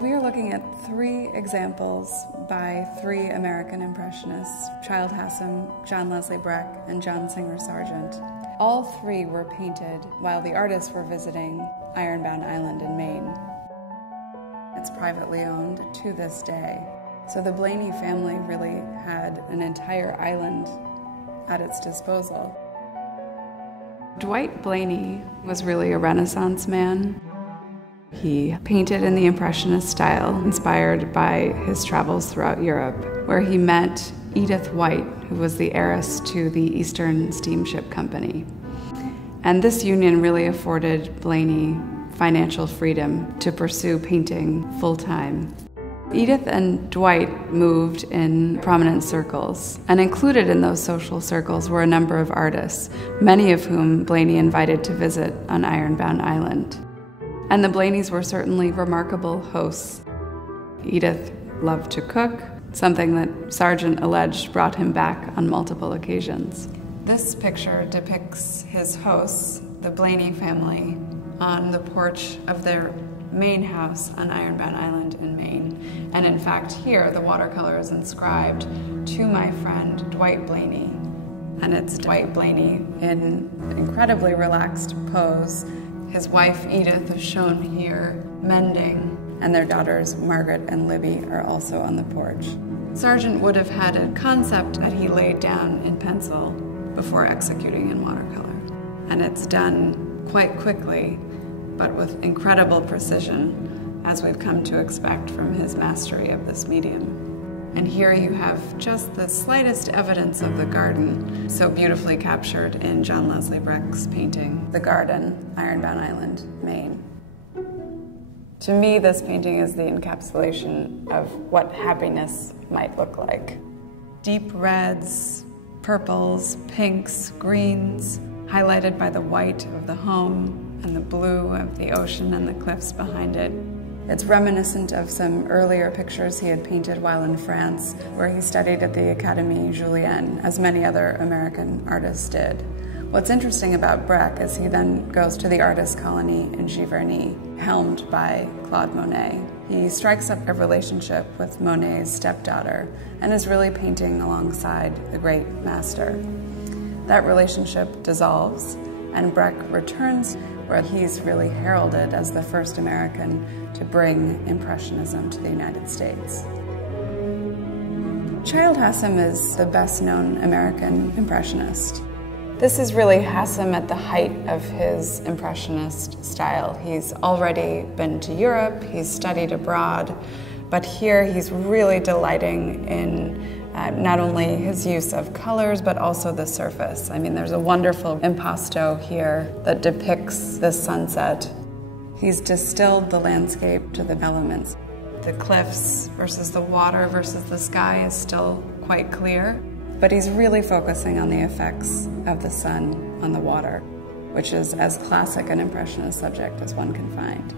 We are looking at 3 examples by 3 American Impressionists, Childe Hassam, John Leslie Breck, and John Singer Sargent. All 3 were painted while the artists were visiting Ironbound Island in Maine. It's privately owned to this day. So the Blaney family really had an entire island at its disposal. Dwight Blaney was really a Renaissance man. He painted in the Impressionist style, inspired by his travels throughout Europe, where he met Edith White, who was the heiress to the Eastern Steamship Company. And this union really afforded Blaney financial freedom to pursue painting full-time. Edith and Dwight moved in prominent circles, and included in those social circles were a number of artists, many of whom Blaney invited to visit on Ironbound Island. And the Blaneys were certainly remarkable hosts. Edith loved to cook, something that Sargent alleged brought him back on multiple occasions. This picture depicts his hosts, the Blaney family, on the porch of their main house on Ironbound Island in Maine. And in fact, here the watercolor is inscribed, "To my friend Dwight Blaney." And it's Dwight Blaney in an incredibly relaxed pose. His wife Edith is shown here mending, and their daughters Margaret and Libby are also on the porch. Sargent would have had a concept that he laid down in pencil before executing in watercolor. And it's done quite quickly, but with incredible precision, as we've come to expect from his mastery of this medium. And here you have just the slightest evidence of the garden, so beautifully captured in John Leslie Breck's painting, The Garden, Ironbound Island, Maine. To me, this painting is the encapsulation of what happiness might look like. Deep reds, purples, pinks, greens, highlighted by the white of the home and the blue of the ocean and the cliffs behind it. It's reminiscent of some earlier pictures he had painted while in France, where he studied at the Académie Julienne, as many other American artists did. What's interesting about Breck is he then goes to the artist colony in Giverny, helmed by Claude Monet. He strikes up a relationship with Monet's stepdaughter and is really painting alongside the great master. That relationship dissolves, and Breck returns, where he's really heralded as the first American to bring Impressionism to the United States. Childe Hassam is the best-known American Impressionist. This is really Hassam at the height of his Impressionist style. He's already been to Europe, he's studied abroad, but here he's really delighting in not only his use of colors, but also the surface. I mean, there's a wonderful impasto here that depicts the sunset. He's distilled the landscape to the elements. The cliffs versus the water versus the sky is still quite clear, but he's really focusing on the effects of the sun on the water, which is as classic an Impressionist subject as one can find.